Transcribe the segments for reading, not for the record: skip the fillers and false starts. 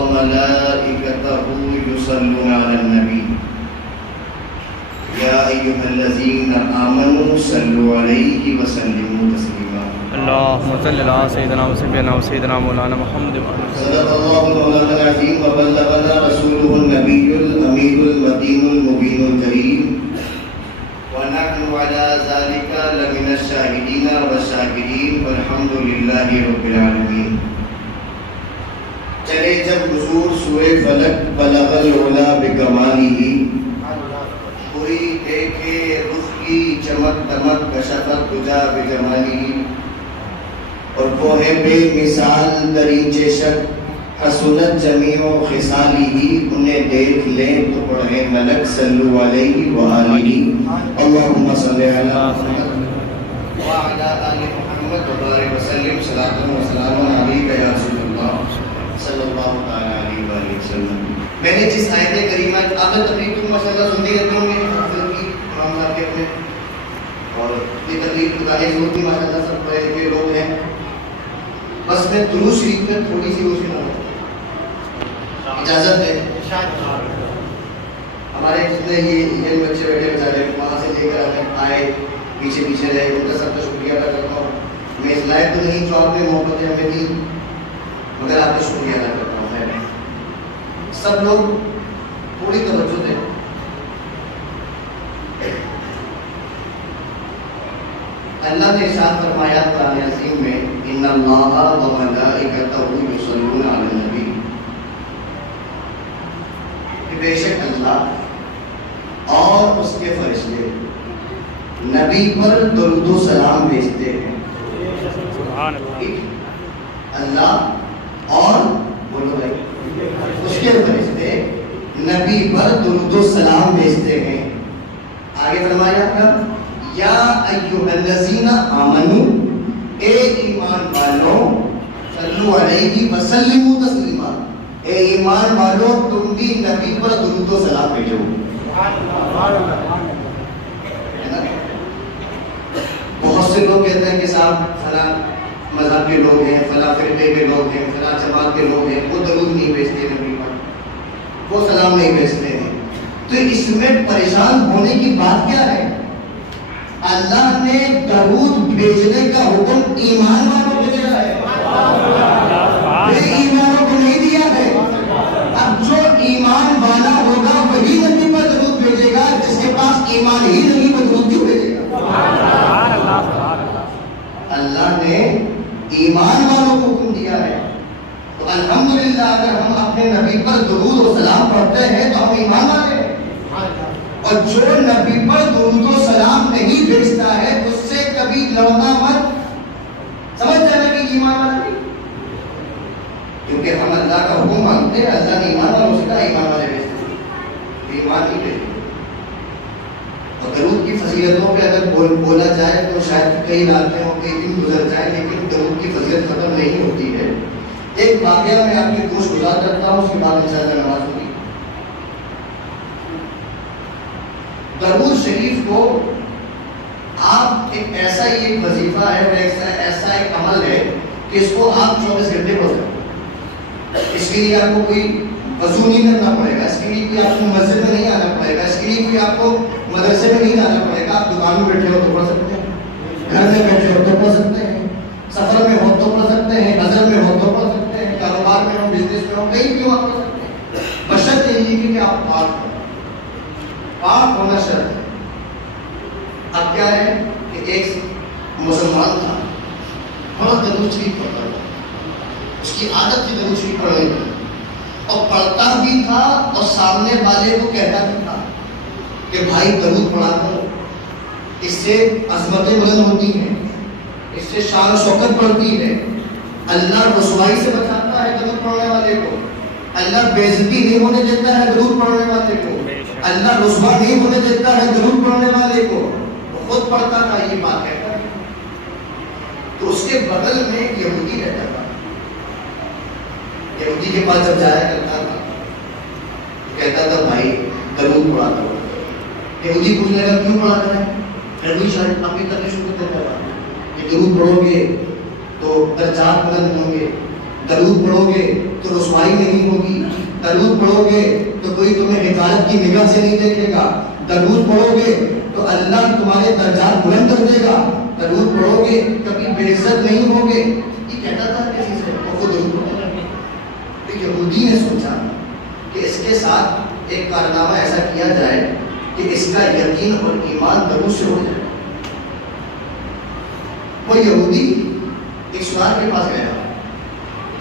وملائكته يصلون على النبي يا أيها الذين آمنوا صلوا عليه وسلموا تسليما اللهم صل على سيدنا وسيدنا مولانا محمد صدق الله مولانا العظيم وبلغنا رسوله النبي الأمين المتين المبين الكريم ونحن على ذلك لمن الشاهدين والشاكرين والحمد لله رب العالمين. چلے جب حضور سوئے فلک بلغ العلا بکمالہ، کوئی دیکھے رخ کی چمک دمک کشفت دجا بجمالہ، اور وہ ہے بے مثال دریچے شک حسنت جمیع خصالہ، انہیں دیکھ لیں تو پڑھے ملک صلو علیہ وآلہ اللہم صلی علی محمد وعلی آل محمد وبارک وسلم صلاۃ و سلام علیک یا رسول اللہ صلی اللہ تعالی علیہ وآلہ وسلم. میں نے جس آیت کریمہ آپ نے تقریر کو ماشاءاللہ سنتے رہتے ہوں گے حافظ کی امام صاحب کے اپنے، اور یہ تقریر گاہے زور کی ماشاءاللہ سب پڑھے لکھے لوگ ہیں. بس میں درود شریف میں تھوڑی سی روشنی لاؤں، اجازت ہے. ہمارے جتنے یہ بچے بیٹھے بیچارے وہاں سے لے کر آئے پیچھے پیچھے رہے، ان کا سب کا شکریہ ادا کرتا ہوں. میں اس لائق تو نہیں جو آپ نے محبت ہمیں دی، مگر آپ کا شکریہ ادا کرتا ہوں. میں سب لوگ تھوڑی توجہ دیں. اللہ نے ارشاد فرمایا قرآن عظیم میں ان اللہ و ملائکتہ یصلون علی النبی، بے شک اللہ اور اس کے فرشتے نبی پر درود و سلام بھیجتے ہیں. سبحان اللہ. اللہ اور بولو بھائی اس کے فرشتے نبی پر درود و سلام بھیجتے ہیں. آگے فرمایا کیا؟ یا ایھا الذین آمنو، اے ایمان والوں، صلو علیہ وسلموا تسلیما، اے ایمان والوں تم بھی نبی پر درود و سلام بھیجو. بہت سے لوگ کہتے ہیں کہ صاحب فلاں مذہب کے لوگ ہیں، فلاں فرقے کے لوگ ہیں، فلاں جماعت کے لوگ ہیں، وہ درود نہیں بھیجتے نبی پر، وہ سلام نہیں بھیجتے ہیں. تو اس میں پریشان ہونے کی بات کیا ہے؟ اللہ نے درود بھیجنے کا حکم ایمان والوں کو دیا ہے، بے ایمانوں کو نہیں دیا ہے. اب جو ایمان والا ہوگا وہی نبی پر درود بھیجے گا، جس کے پاس ایمان ہی نہیں وہ درود کیوں بھیجے گا؟ اللہ نے ایمان والوں کو حکم دیا ہے. تو الحمدللہ اگر ہم اپنے نبی پر درود و سلام پڑھتے ہیں تو ہم ایمان والے ہیں. اور جو نبی پر درود و سلام نہیں بھیجتا ہے اس سے کبھی لڑنا مت، سمجھ جانا کہ ایمان والا نہیں. کیونکہ ہم اللہ کا حکم مانتے ہیں، اللہ نے ایمان والوں سے کہا ایمان والے بھیجتے ہیں، ایمان نہیں بھیجتے. اور درود کی فضیلتوں پہ اگر بولا جائے تو شاید کئی راتیں ہوں، کئی دن گزر جائے، لیکن درود کی فضیلت ختم نہیں ہوتی ہے. ایک واقعہ میں آپ کی گوش گزار کرتا ہوں، اس کے بعد انشاءاللہ نماز ہوگی. درود شریف کو آپ ایک ایسا ہی ایک وظیفہ ہے اور ایسا ایک عمل ہے کہ اس کو آپ 24 گھنٹے پڑھ سکتے ہیں. اس کے لیے آپ کو کوئی وضو نہیں کرنا پڑے گا، اس کے لیے کوئی آپ کو مسجد میں نہیں آنا پڑے گا، اس کے لیے کوئی آپ کو مدرسے میں نہیں آنا پڑے گا. آپ دکان میں بیٹھے ہو تو پڑھ سکتے ہیں، گھر میں بیٹھے ہو تو پڑھ سکتے ہیں، سفر میں ہو تو پڑھ سکتے ہیں، نظر میں ہو تو پڑھ سکتے ہیں، کاروبار میں ہو، بزنس میں ہو، کہیں بھی ہو آپ پڑھ سکتے ہیں. بشرط یہ کہ آپ پاک ہو، پاک ہونا شرط ہے. اب کیا ہے کہ ایک مسلمان تھا، بہت درود شریف پڑھتا تھا، اس کی عادت تھی درود شریف پڑھنے کی، اور پڑھتا بھی تھا اور سامنے والے کو کہتا بھی تھا کہ بھائی درود پڑھا کرو، اس سے عظمتیں بلند ہوتی ہیں، اس سے شان و شوکت بڑھتی ہے. اللہ رسوائی سے بچاتا ہے درود پڑھنے والے کو، اللہ بے عزتی نہیں ہونے دیتا ہے درود پڑھنے والے کو، اللہ رسوا نہیں ہونے دیتا ہے درود پڑھنے والے کو. وہ خود پڑھتا تھا، یہ بات کہتا ہے. تو اس کے بغل میں ایک یہودی رہتا تھا. یہودی کے پاس جب جایا کرتا تھا کہتا تھا بھائی درود پڑھاتا ہوں. یہودی پوچھنے لگا کیوں پڑھاتا ہے؟ یہودی شاید اپنی طرف شروع دیتا ہے کہ درود پڑھو گے تو درجات بلند ہوں گے، درود پڑھو گے تو رسوائی نہیں ہوگی، درود پڑھو گے تو کوئی تمہیں حقارت کی نگاہ سے نہیں دیکھے گا، درود پڑھو گے تو اللہ تمہارے درجات بلند کر دے گا، درود پڑھو گے کبھی بے عزت نہیں ہوگے. یہ کہتا تھا کسی سے وہ خود درود پڑھتا تھا. تو یہودی نے سوچا کہ اس کے ساتھ ایک کارنامہ ایسا کیا جائے کہ اس کا یقین اور ایمان درود سے ہو جائے. وہ یہودی ایک سنار کے پاس گیا،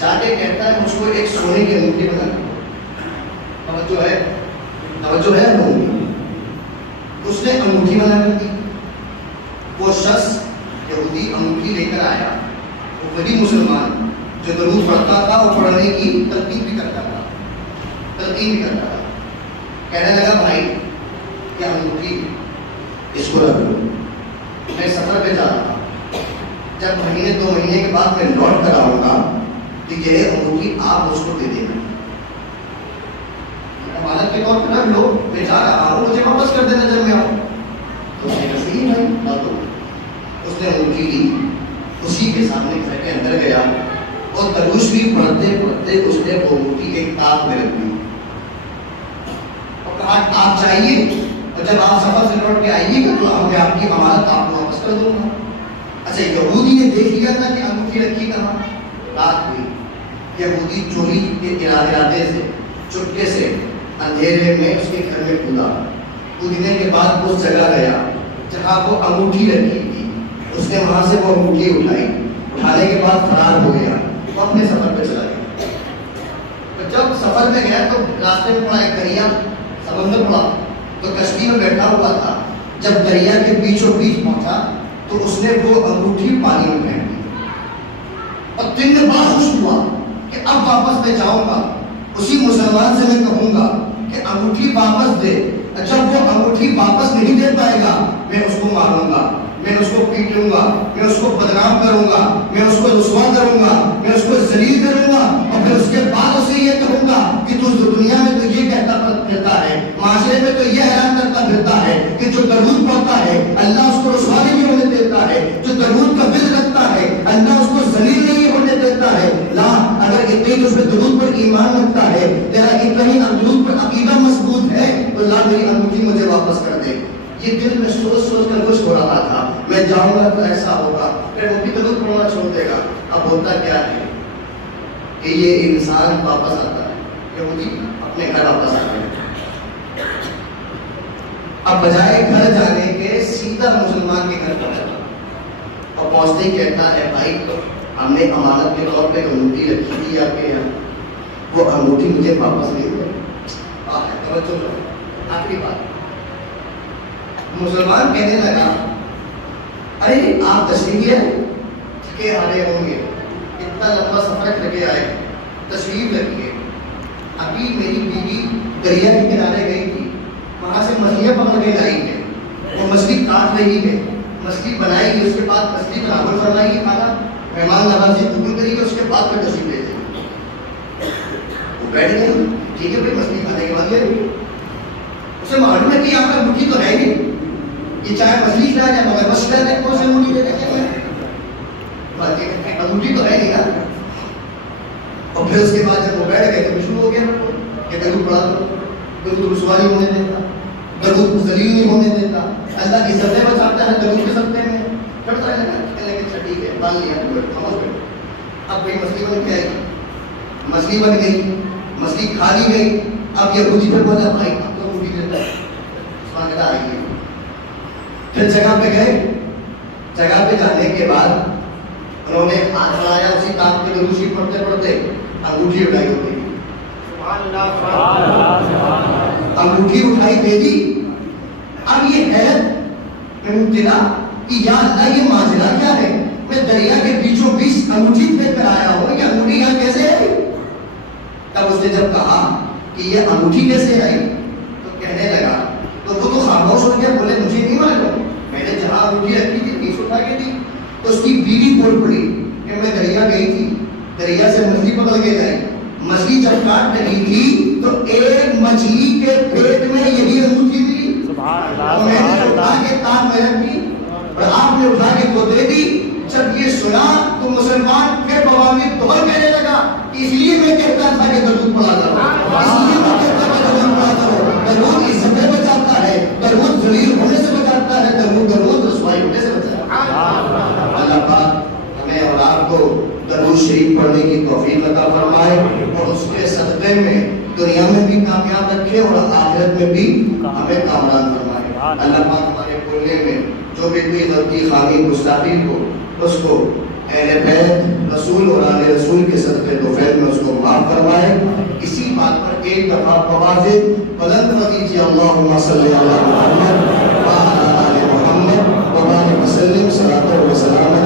جا کے کہتا ہے مجھ کو ایک سونے کی انگوٹھی بنا دو. توجہ ہے لوگوں کی. اس نے انگوٹھی بنا کر دی. وہ شخص یہودی انگوٹھی لے کر آیا. وہ وہی مسلمان جو درود پڑھتا تھا، وہ پڑھنے کی تلقین بھی کرتا تھا. کہنے لگا بھائی یہ انگوٹھی اس کو رکھ لو، میں سفر پہ جا رہا ہوں، جب مہینے 2 مہینے کے بعد میں لوٹ کر آؤں گا تو یہ انگوٹھی آپ اس کو دے دینا، امانت کے طور پہ رکھ لو، میں جا رہا ہوں، مجھے واپس کر دینا جب میں آؤں. تو اس نے کہا صحیح بھائی بات ہو. اس نے انگوٹھی لی، اسی کے سامنے گھر کے اندر گیا اور دروش بھی پڑھتے پڑھتے اس نے وہ انگوٹھی ایک تاپ میں رکھ دی اور کہا آپ چاہیے اور جب آپ سفر سے لوٹ کے آئیے گا تو میں آپ کی امانت آپ کو واپس کر دوں گا. اچھا یہودی نے دیکھ لیا تھا کہ انگوٹھی رکھی کہاں. رات ہوئی، یہودی چوری کے ارادے سے چپکے سے اندھیرے میں اس کے گھر میں کودا. کودنے کے بعد اس جگہ گیا جہاں وہ انگوٹھی رکھی تھی. اس نے وہاں سے وہ انگوٹھی اٹھائی، اٹھانے کے بعد فرار ہو گیا. وہ اپنے سفر پہ چلا گیا. جب سفر میں گیا تو راستے میں پڑا ایک دریا، سمندر پڑا تو کشتی میں بیٹھا ہوا تھا. جب دریا کے بیچوں بیچ پہنچا تو اس نے وہ انگوٹھی پانی میں پھینک دی اور دل میں بڑا خوش ہوا کہ اب واپس میں جاؤں گا، اسی مسلمان سے میں کہوں گا کہ انگوٹھی واپس دے. جب وہ انگوٹھی واپس نہیں دے پائے گا میں اس کو ماروں گا، میں اس کو پیٹوں گا، میں اس کو بدنام کروں گا، میں اس کو رسوا کروں گا، میں اس کو ذلیل کروں گا اور پھر اس کے بعد اسے یہ کہوں گا کہ تو دنیا میں تو یہ کہتا پھرتا ہے، معاشرے میں تو یہ اعلان کرتا پھرتا ہے کہ جو درود پڑھتا ہے اللہ اس کو رسوا نہیں ہونے دیتا ہے، جو درود کا ورد رکھتا ہے اللہ اس کو ذلیل نہیں ہونے دیتا ہے. لا اگر اتنی تو اس پہ درود پر ایمان رکھتا ہے، تیرا اتنی درود پر عقیدہ مضبوط ہے تو اللہ میری انگوٹھی مجھے واپس کر دے. یہ دل میں سوچ سوچ کر خوش ہو رہا تھا، میں جاؤں گا تو ایسا ہوگا، پھر وہ بھی درود پڑھنا چھوڑ دے گا. اب ہوتا کیا ہے کہ یہ انسان واپس آتا ہے، یہودی اپنے گھر واپس آتا ہے. اب بجائے گھر جانے کے سیدھا مسلمان کے گھر پہنچا اور پہنچتے ہی کہتا ہے بھائی ہم نے امانت کے طور پہ انگوٹھی رکھی تھی آپ کے یہاں، وہ انگوٹھی مجھے واپس نہیں ہوئی. توجہ کرو، آخری بات. مسلمان کہنے لگا ارے آپ تشریف لے تھکے ہارے ہوں گے، اتنا لمبا سفر لگے آئے، تشریف لگیے. ابھی میری بیوی دریا کے کنارے گئی تھی، وہاں سے مچھلیاں پکڑ کے لائی ہے، وہ مچھلی کاٹ رہی ہے، مچھلی بنائے گی، اس کے بعد مچھلی برابر فرمائے گی کھانا، مہمان نوازی قبول کرے گی، اس کے بعد پھر تشریف لے جائے گی. وہ بیٹھ گئی، ٹھیک ہے بھائی مچھلی کھانے کے بعد یہ اسے معلوم ہے کہ آپ کا مٹھی تو ہے نہیں، یہ چاہے مچھلی کھلا جائے مگر بس کر دیں کون سے انگوٹھی دے دیں انگوٹھی تو ہے نہیں نا. اور پھر اس کے بعد جب وہ بیٹھ گئے تو شروع ہو گیا کہ درود پڑھا دو، درود رسوا نہیں ہونے دیتا، درود ذلیل نہیں ہونے دیتا، اللہ کی سطح بچاتا ہے درود کے سطح میں چڑھتا ہے. کہنے کہ اچھا ٹھیک ہے مان لیا سمجھ گئے. اب بھائی مچھلی بن کے آئے گی، مچھلی بن گئی، مچھلی کھا لی گئی. اب یہودی پہ بولا بھائی اب تو انگوٹھی دیتا ہے، کہتا آئیے. پھر جگہ پہ گئے، جگہ پہ جانے کے بعد انہوں نے ہاتھ بڑھایا، اسی کام کے درود شریف پڑھتے پڑھتے انگوٹھی اٹھائی ہو گئی. انگوٹھی اٹھائی دے دی. اب یہ حیرت میں مبتلا کہ یا اللہ یہ ماجرا کیا ہے، میں دریا کے بیچوں بیچ انگوٹھی پھینک کر آیا ہوں، یہ انگوٹھی یہاں کیسے آئی؟ تب اس نے جب کہا کہ یہ انگوٹھی کیسے آئی تو کہنے لگا، تو وہ تو خاموش ہو گیا، بولے مجھے نہیں معلوم، میں نے جہاں انگوٹھی رکھی تھی بیچ اٹھا کے دی. تو اس کی بیوی بول پڑی کہ میں دریا گئی تھی، دریا سے مچھلی پکڑ کے لائی، مچھلی جب کاٹ رہی تھی تو ایک مچھلی کے پیٹ میں یہی انگوٹھی تھی، میں نے اٹھا کے تاپ میں رکھ دی اور آپ نے اٹھا کے کو دے دی. جب یہ سنا تو مسلمان پھر بوامر دوہر کہنے لگا کہ اس لیے میں کہتا تھا کہ درود پڑھا کرو. اس لیے وہ کہتے ہیں درود پڑھا کرو. درود عزتیں بچاتا ہے, درود ذلیل ہونے سے بچاتا ہے, درود رسوائی ہونے سے بچاتا ہے. اللہ پاک ہمیں اور آپ کو درود شریف پڑھنے کی توفیق عطا فرمائے اور اس کے صدقے میں دنیا میں بھی کامیاب رکھے اور آخرت میں بھی ہمیں کامران فرمائے. اللہ پاک ہمارے بولنے میں جو بھی کوئی غلطی خامی گستاخی ہو اس کو اہل بیت رسول اور آل رسول کے صدقے توفیق میں اس کو معاف فرمائے. اسی بات پر ایک دفعہ بواضح بلند کر دیجیے اللہم صلی علی محمد وعلی آل محمد وبارک وسلم صلاۃ و سلام